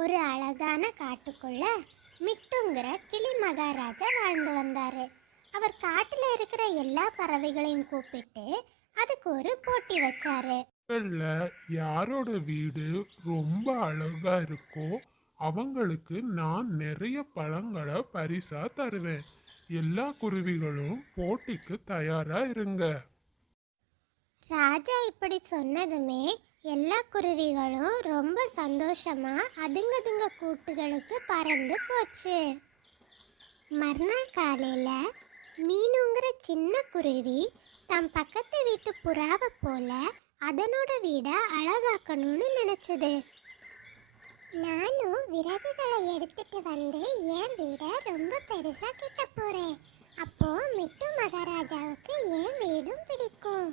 ஒரு அழகான காட்டுக்குள்ள மிட்டுங்கிற கிளி மகாராஜா வாழ்ந்து வந்தாரு. அவர் காட்டுல இருக்கிற எல்லா பறவைகளையும் கூப்பிட்டு அதுக்கு ஒரு போட்டி வச்சாரு. இல்ல, யாரோட வீடு ரொம்ப அழகா இருக்கோ அவங்களுக்கு நான் நிறைய பழங்களை பரிசா தருவேன். எல்லா குருவிகளும் போட்டிக்கு தயாரா இருங்க. ராஜா இப்படி சொன்னதுமே எல்லா குருவிகளும் ரொம்ப சந்தோஷமா அதுங்க கூட்டுகளுக்கு பறந்து போச்சு. மறுநாள் காலையில மீனுங்கிற சின்ன குருவி தம் பக்கத்து வீட்டு புறாவை போல அதனோட வீட அழகாக்கணும்னு நினைச்சது. நானும் விறகுகளை எடுத்துட்டு வந்து என் வீட ரொம்ப பெருசா கட்ட போறேன். அப்போ மிட்டு மகாராஜாவுக்கு என் வீடும் பிடிக்கும்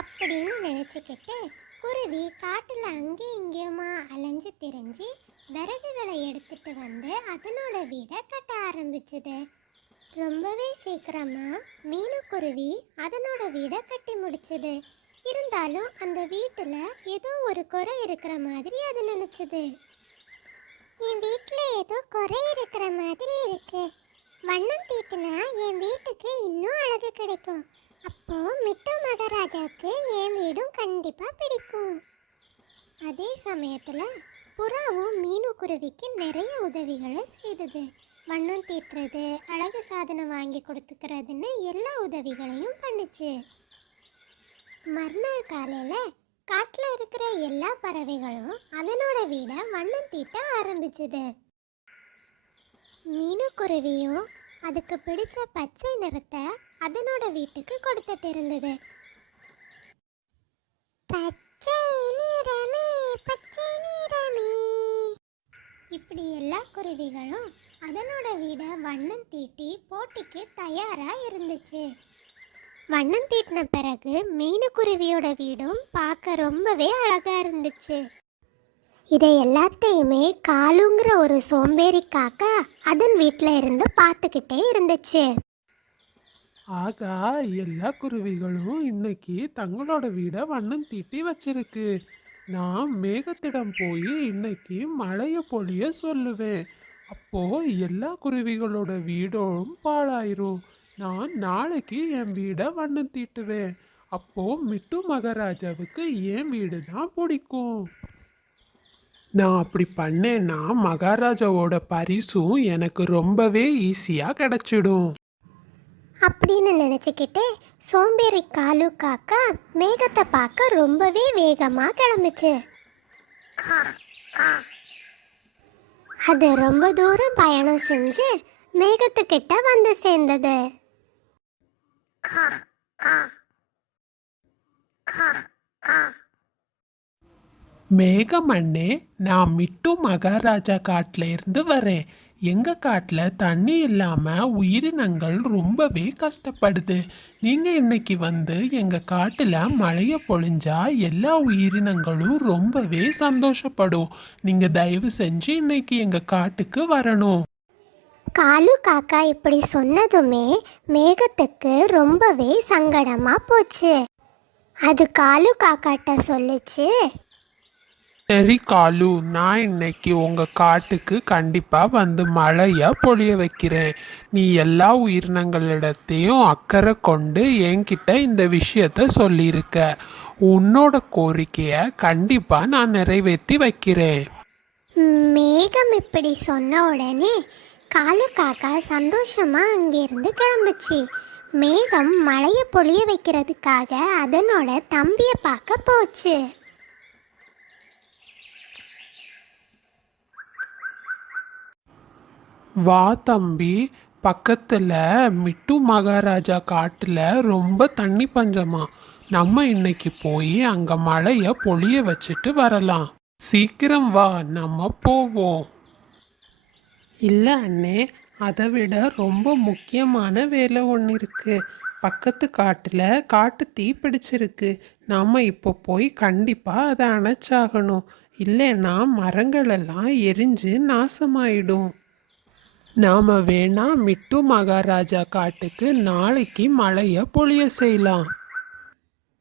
அப்படின்னு நினைச்சுக்கிட்டு குருவி காட்டுல அங்கேயும் இங்கேயுமா அலைஞ்சு திரிஞ்சு விறகுகளை எடுத்துட்டு வந்து அதனோட வீட கட்ட ஆரம்பிச்சுது. ரொம்பவே சீக்கிரமா மீனுக்குருவி அதனோட வீட கட்டி முடிச்சது. இருந்தாலும் அந்த வீட்டுல ஏதோ ஒரு குறை இருக்கிற மாதிரி அது நினைச்சது. என் வீட்டுல ஏதோ குறை இருக்கிற மாதிரி இருக்கு. வண்ணம் தீட்டுனா என் வீட்டுக்கு இன்னும் அழகு கிடைக்கும். அப்போ மிட்டு மகாராஜாவுக்கு என் வீடும் கண்டிப்பா பிடிக்கும். அதே சமயத்துல புறாவும் மீனுக்குருவிக்கு நிறைய உதவிகளை செய்தது. வண்ணம் தீட்டுறது, அழகு சாதனம் வாங்கி கொடுத்துக்கிறதுன்னு எல்லா உதவிகளையும் பண்ணுச்சு. மறுநாள் காலையில காட்டுல இருக்கிற எல்லா பறவைகளும் அதனோட வீட வண்ணம் தீட்ட ஆரம்பிச்சுது. மீனுக்குருவியும் அதுக்கு பிடிச்ச பச்சை நிறத்தை அதனோட வீட்டுக்கு கொடுத்துட்டு இருந்தது. பச்சை நிறமே பச்சை நிறமே, இப்படி எல்லா குருவிகளும் அதனோட வீட வண்ணம் தீட்டி போட்டிக்கு தயாரா இருந்துச்சு. வண்ணம் தீட்டின பிறகு மீனுக்குருவியோட வீடும் பார்க்க ரொம்பவே அழகா இருந்துச்சு. இதை எல்லாத்தையுமே காலுங்கிற ஒரு சோம்பேறி காக்கா அதன் வீட்டில் இருந்து பார்த்துக்கிட்டே இருந்துச்சு. ஆகா, எல்லா குருவிகளும் இன்னைக்கு தங்களோட வீட வண்ணம் தீட்டி வச்சிருக்கு. நான் மேகத்திடம் போய் இன்னைக்கு மழைய பொழிய சொல்லுவேன். அப்போ எல்லா குருவிகளோட வீடும் பாழாயிரும். நான் நாளைக்கு என் வீட வண்ணம் தீட்டுவேன். அப்போ மிட்டு மகாராஜாவுக்கு என் வீடு தான் பிடிக்கும். நான் அப்படி பண்ணேன்னா மகாராஜாவோட பரிசும் எனக்கு ரொம்பவே ஈஸியா கிடைச்சிடும் அப்படின்னு நினச்சிக்கிட்டு சோம்பேறி காலு காக்கா மேகத்தை பார்க்க ரொம்பவே வேகமாக கிளம்புச்சு. அது ரொம்ப தூரம் பயணம் செஞ்சு மேகத்துக்கிட்ட வந்து சேர்ந்தது. மேகமண்ணே, நான் மிட்டு மகாராஜா காட்டுல இருந்து வரேன். எங்க காட்டுல தண்ணி இல்லாம உயிரினங்கள் ரொம்பவே கஷ்டப்படுது. நீங்க இன்னைக்கு வந்து எங்க காட்டுல மழைய பொழிஞ்சா எல்லா உயிரினங்களும் ரொம்பவே சந்தோஷப்படும். நீங்க தயவு செஞ்சு இன்னைக்கு எங்க காட்டுக்கு வரணும். காலு காக்கா இப்படி சொன்னதுமே மேகத்துக்கு ரொம்பவே சங்கடமா போச்சு. அது காலு காக்காட்ட சொல்லுச்சு, சரி காலு, நான் இன்னைக்கு உங்க காட்டுக்கு கண்டிப்பா வந்து மழைய பொழிய வைக்கிறேன். நீ எல்லா உயிரினங்களிடத்தையும் அக்கறை கொண்டு என்கிட்ட இந்த விஷயத்த சொல்லியிருக்க. உன்னோட கோரிக்கைய கண்டிப்பா நான் நிறைவேற்றி வைக்கிறேன். மேகம் இப்படி சொன்ன உடனே காலு காக்கா சந்தோஷமா அங்கிருந்து கிளம்புச்சு. மேகம் மழையை பொழிய வைக்கிறதுக்காக அதனோட தம்பியை பார்க்க போச்சு. வா தம்பி, பக்கத்துல மிட்டு மகாராஜா காட்டுல ரொம்ப தண்ணி பஞ்சமா. நம்ம இன்னைக்கு போய் அங்க மழைய பொழிய வச்சுட்டு வரலாம். சீக்கிரம் வா, நம்ம போவோம். இல்ல அண்ணே, அதை விட ரொம்ப முக்கியமான வேலை ஒன்று இருக்கு. பக்கத்து காட்டுல காட்டு தீ பிடிச்சிருக்கு. நாம இப்போ போய் கண்டிப்பா அதை அணைச்சாகணும். இல்லைன்னா மரங்கள் எல்லாம் எரிஞ்சு நாசமாயிடும். நாம வேணா மிட்டு மகாராஜா காட்டுக்கு நாளைக்கு மழைய பொழிய செய்யலாம்.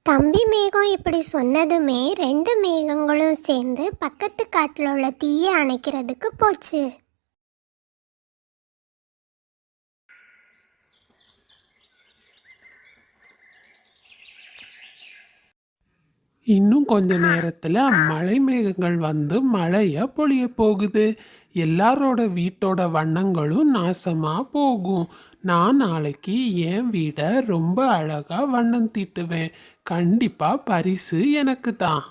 தம்பி மேகம் இப்படி சொன்னதுமே ரெண்டு மேகங்களும் சேர்ந்து பக்கத்து காட்டில் உள்ள தீயை அணைக்கிறதுக்கு போச்சு. இன்னும் கொஞ்ச நேரத்துல மழை மேகங்கள் வந்து மழைய பொழிய போகுது. எல்லாரோட வீட்டோட வண்ணங்களும் நாசமா போகும். நான் நாளைக்கு என் வீடை ரொம்ப அழகா வண்ணம் தீட்டுவேன். கண்டிப்பா பரிசு எனக்கு தான்.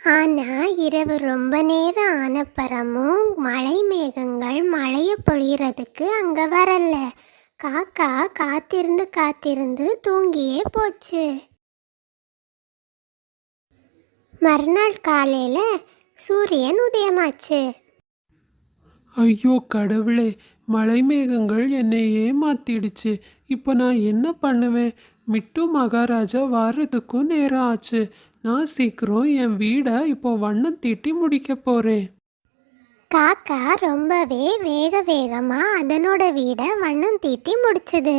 ஆனா இரவு ரொம்ப நேரம் ஆனப்பறமும் மழை மேகங்கள் மழைய பொழியறதுக்கு அங்க வரல. காக்கா காத்திருந்து காத்திருந்து தூங்கியே போச்சு. மறுநாள் காலையில சூரியன் உதயமாச்சு. ஐயோ கடவுளே, மழை மேகங்கள் என்னை ஏமாத்திடுச்சு. இப்போ நான் என்ன பண்ணுவேன்? மிட்டு மகாராஜா வர்றதுக்கும் நேரம் ஆச்சு. நான் சீக்கிரம் என் வீடை இப்போ வண்ணம் தீட்டி முடிக்க போறேன். காக்கா ரொம்பவே வேக வேகமா அதனோட வீடை வண்ணம் தீட்டி முடிச்சுது.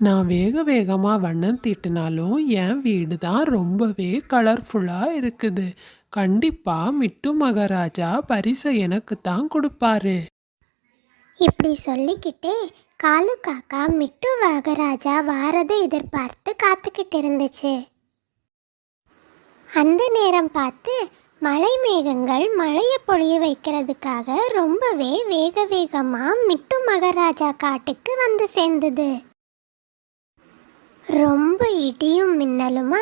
நான் வேக வேகமா வண்ணம் தீட்டினாலும் என் வீடு தான் ரொம்பவே கலர்ஃபுல்லா இருக்குது. கண்டிப்பா மிட்டு மகாராஜா பரிசை எனக்கு தான் கொடுப்பாரு. இப்படி சொல்லிக்கிட்டே காலு காக்கா மிட்டு மகாராஜா வாரதை எதிர்பார்த்து காத்துக்கிட்டு இருந்துச்சு. அந்த நேரம் பார்த்து மழை மேகங்கள் மழையை பொழிய வைக்கிறதுக்காக ரொம்பவே வேக வேகமா மிட்டு மகாராஜா காட்டுக்கு வந்து சேர்ந்தது. ரொம்ப இடியும் மின்னலுமா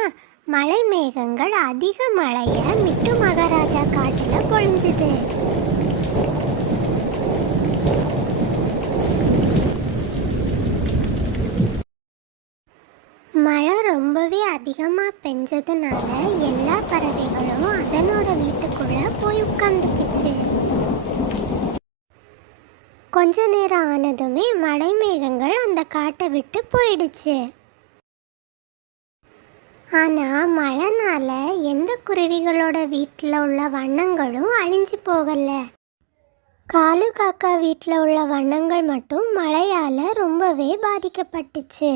மழை மேகங்கள் அதிக மழைய மிட்டு மகாராஜா காட்டுல பொழிஞ்சுது. மழை ரொம்பவே அதிகமாக பெஞ்சதுனால எல்லா பறவைகளும் அதனோட வீட்டுக்குள்ள போய் உட்காந்துக்குச்சு. கொஞ்ச நேரம் ஆனதுமே மழை மேகங்கள் அந்த காட்டை விட்டு போயிடுச்சு. ஆனால் மழைனால எந்த குருவிகளோட வீட்டில் உள்ள வண்ணங்களும் அழிஞ்சு போகல. காலு காக்கா வீட்டில் உள்ள வண்ணங்கள் மட்டும் மழையால் ரொம்பவே பாதிக்கப்பட்டுச்சு.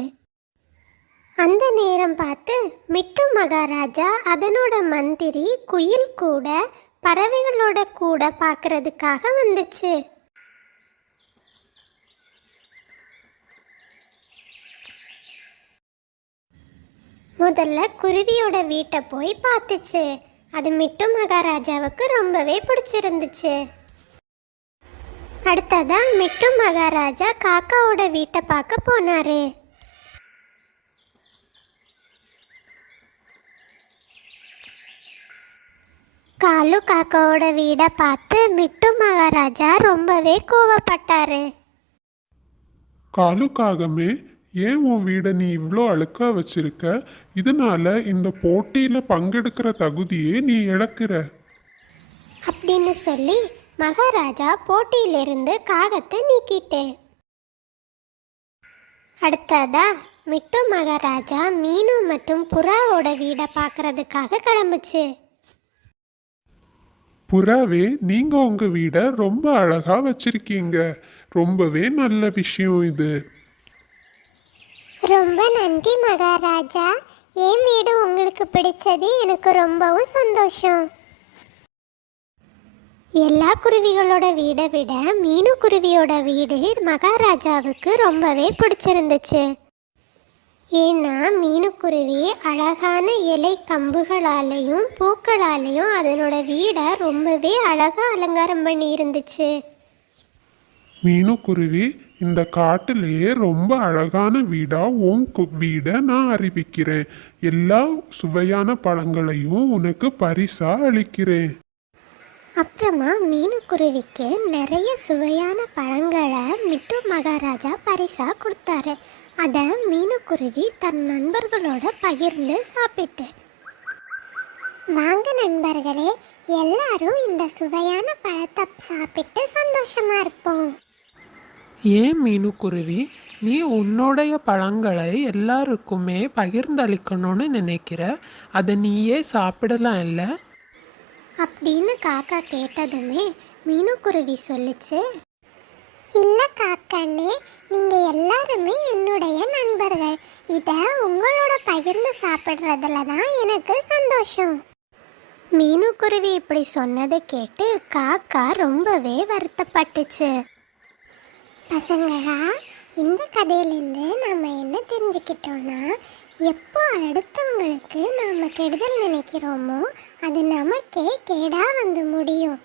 அந்த நேரம் பார்த்து மிட்டு மகாராஜா அதனோட மந்திரி குயில் கூட பறவைகளோட கூட பார்க்கறதுக்காக வந்துச்சு. முதல்ல குருவியோட வீட்டை போய் பார்த்துச்சு. அது மிட்டு மகாராஜாவுக்கு ரொம்பவே பிடிச்சிருந்துச்சு. அடுத்ததா மிட்டு மகாராஜா காக்காவோட வீட்டை பார்க்க போனாரு. காலு காக்காவோட வீடை பார்த்து மிட்டு மகாராஜா ரொம்பவே கோவப்பட்டாரு. காலு காகமே, ஏன் உன் வீடை நீ இவ்வளோ அழுக்கா வச்சிருக்க? இதனால இந்த போட்டியில பங்கெடுக்கிற தகுதியே நீ இழக்கிற. அப்படின்னு சொல்லி மகாராஜா போட்டியிலிருந்து காகத்தை நீக்கிட்டு அடுத்ததா மிட்டு மகாராஜா மீனு மற்றும் புறாவோட வீடை பார்க்கறதுக்காக கிளம்புச்சு. புறாவே, நீங்க உங்க வீடை ரொம்ப அழகா வச்சிருக்கீங்க. ரொம்பவே நல்ல விஷயம் இது. ரொம்ப நன்றி மகாராஜா. என் வீடு உங்களுக்கு பிடிச்சது எனக்கு ரொம்பவும் சந்தோஷம். எல்லா குருவிகளோட வீடை விட மீனு குருவியோட வீடு மகாராஜாவுக்கு ரொம்பவே பிடிச்சிருந்துச்சு. ஏன்னா மீனுக்குருவி அழகான இலை கம்புகளாலையும் பூக்களாலையும் அதனோட வீடை ரொம்பவே அழகா அலங்காரம் பண்ணி இருந்துச்சு. மீனுக்குருவி, இந்த காட்டிலேயே ரொம்ப அழகான வீடா உன் வீடை நான் அறிவிக்கிறேன். எல்லா சுவையான பழங்களையும் உனக்கு பரிசா அளிக்கிறேன். அப்புறமா மீனுக்குருவிக்கு நிறைய சுவையான பழங்களை மிட்டு மகாராஜா பரிசா கொடுத்தாரு. அதை மீனுக்குருவி தன் நண்பர்களோட பகிர்ந்து சாப்பிட்டு, வாங்க நண்பர்களே, எல்லாரும் இந்த சுவையான பழத்தை சாப்பிட்டு சந்தோஷமா இருப்போம். ஏன் மீனுக்குருவி, நீ உன்னுடைய பழங்களை எல்லாருக்குமே பகிர்ந்தளிக்கணும்னு நினைக்கிற? அதை நீயே சாப்பிடலாம் இல்லை? அப்படின்னு காக்கா கேட்டதுமே மீனுக்குருவி சொல்லிச்சு, இல்லை காக்காண்ணே, நீங்கள் எல்லாருமே என்னுடைய நண்பர்கள். இதை உங்களோட பகிர்ந்து சாப்பிட்றதுல தான் எனக்கு சந்தோஷம். மீனுக்குருவி இப்படி சொன்னதை கேட்டு காக்கா ரொம்பவே வருத்தப்பட்டுச்சு. பசங்களா, இந்த கதையிலேருந்து நம்ம என்ன தெரிஞ்சுக்கிட்டோம்னா, எப்போ அடுத்தவங்களுக்கு நாம் கெடுதல் நினைக்கிறோமோ அது நமக்கே கேடாக வந்து முடியும்.